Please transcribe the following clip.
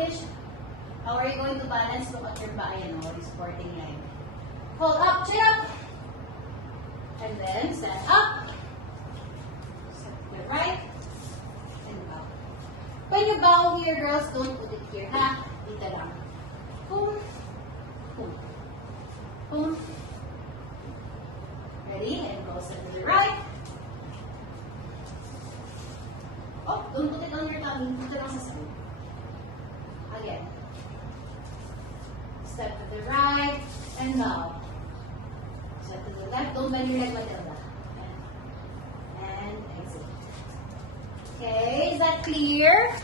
established. How are you going to balance? Look at your back, you know, your supporting leg. Hold up, chin up. And then stand up. Step to the right. And bow. When you bow here, girls, don't put it here, ha? Dito lang. Boom. Boom. Boom. Ready? And go step to the right. Oh, don't put it on your tummy. Dito lang sa side. Again. Step to the right. And bow. Step to the left. Don't bend your leg, Matilda. And exit. Okay, is that clear?